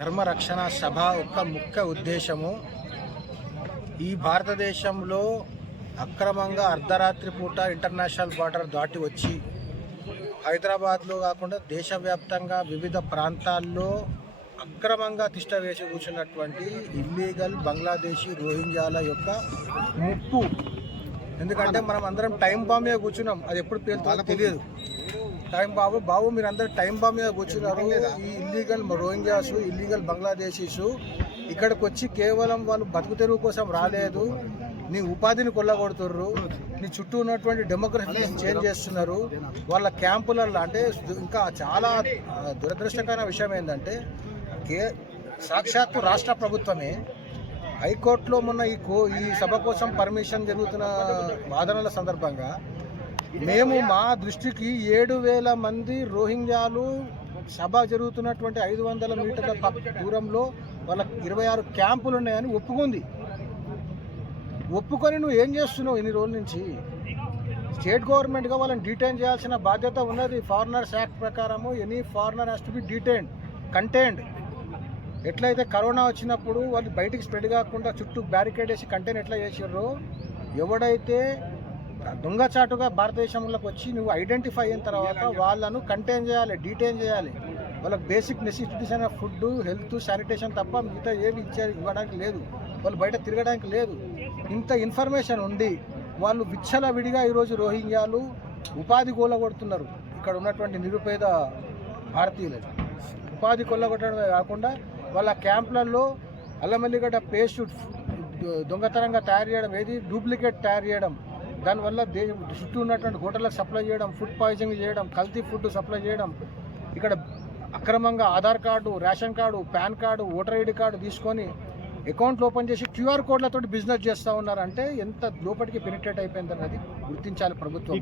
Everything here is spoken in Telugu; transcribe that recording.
ధర్మరక్షణ సభ యొక్క ముఖ్య ఉద్దేశము ఈ భారతదేశంలో అక్రమంగా అర్ధరాత్రి పూట ఇంటర్నేషనల్ బార్డర్ దాటి వచ్చి హైదరాబాద్లో కాకుండా దేశవ్యాప్తంగా వివిధ ప్రాంతాల్లో అక్రమంగా తిష్ట వేసి కూర్చున్నటువంటి ఇల్లీగల్ బంగ్లాదేశీ రోహింగ్యాల యొక్క ముప్పు. ఎందుకంటే మనం అందరం టైం బాంబ్ మీద కూర్చున్నాం, అది ఎప్పుడు పేరుతో తెలియదు. టైం బాబు మీరందరూ టైం బాంబ్ మీద కూర్చున్నారు. ఈ ఇల్లీగల్ రోహింగ్యాస్, ఇల్లీగల్ బంగ్లాదేశీస్ ఇక్కడికి వచ్చి కేవలం వాళ్ళు బతుకు తెరువు కోసం రాలేదు, నీ ఉపాధిని కొల్లగొడుతుర్రు, నీ చుట్టూ ఉన్నటువంటి డెమోగ్రఫీని చేంజ్ చేస్తున్నారు. వాళ్ళ క్యాంపులలో అంటే ఇంకా చాలా దురదృష్టకరమైన విషయం ఏంటంటే సాక్షాత్తు రాష్ట్ర ప్రభుత్వమే హైకోర్టులో మొన్న ఈ సభ కోసం పర్మిషన్ జరుగుతున్న వాదనల సందర్భంగా మేము మా దృష్టికి 7,000 మంది రోహింగ్యాలు సభ జరుగుతున్నటువంటి 500 మీటర్ల దూరంలో వాళ్ళకి 26 క్యాంపులు ఉన్నాయని ఒప్పుకొని నువ్వు ఏం చేస్తున్నావు ఇన్ని రోజుల నుంచి? స్టేట్ గవర్నమెంట్గా వాళ్ళని డీటైన్ చేయాల్సిన బాధ్యత ఉన్నది. ఫారినర్స్ యాక్ట్ ప్రకారము any foreigner has to be contained. ఎట్లయితే కరోనా వచ్చినప్పుడు వాళ్ళు బయటికి స్ప్రెడ్ కాకుండా చుట్టూ బ్యారికేడ్ వేసి కంటైన్ ఎట్లా చేసారో, ఎవడైతే దొంగచాటుగా భారతదేశంలోకి వచ్చి నువ్వు ఐడెంటిఫై అయిన తర్వాత వాళ్ళను కంటైన్ చేయాలి, డీటైన్ చేయాలి. వాళ్ళకి బేసిక్ నెసెసిటీస్ అయిన ఫుడ్, హెల్త్, శానిటేషన్ తప్ప మిగతా ఏవి ఇవ్వడానికి లేదు. వాళ్ళు బయట తిరగడానికి లేదు. ఇంత ఇన్ఫర్మేషన్ ఉండి వాళ్ళు విచ్చలవిడిగా ఈరోజు రోహింగ్యాలు ఉపాధి కొల్లగొడుతున్నారు. ఇక్కడ ఉన్నటువంటి నిరుపేద భారతీయులు ఉపాధి కొల్లగొట్టడమే కాకుండా వాళ్ళ క్యాంపులలో అల్లమల్లిగడ్డ పేస్ట్ దొంగతనంగా తయారు చేయడం, ఏది డూప్లికేట్ తయారు చేయడం, దానివల్ల చుట్టూ ఉన్నటువంటి హోటళ్ళకు సప్లై చేయడం, ఫుడ్ పాయిజనింగ్ చేయడం, కల్తీ ఫుడ్ సప్లై చేయడం, ఇక్కడ అక్రమంగా Aadhaar card, ration card, pan card, voter ID card తీసుకొని అకౌంట్లు ఓపెన్ చేసి QR కోడ్లతో బిజినెస్ చేస్తూ ఉన్నారంటే ఎంత లోపలికి పెనిట్రేట్ అయిపోయిందన్నది గుర్తించాలి ప్రభుత్వం.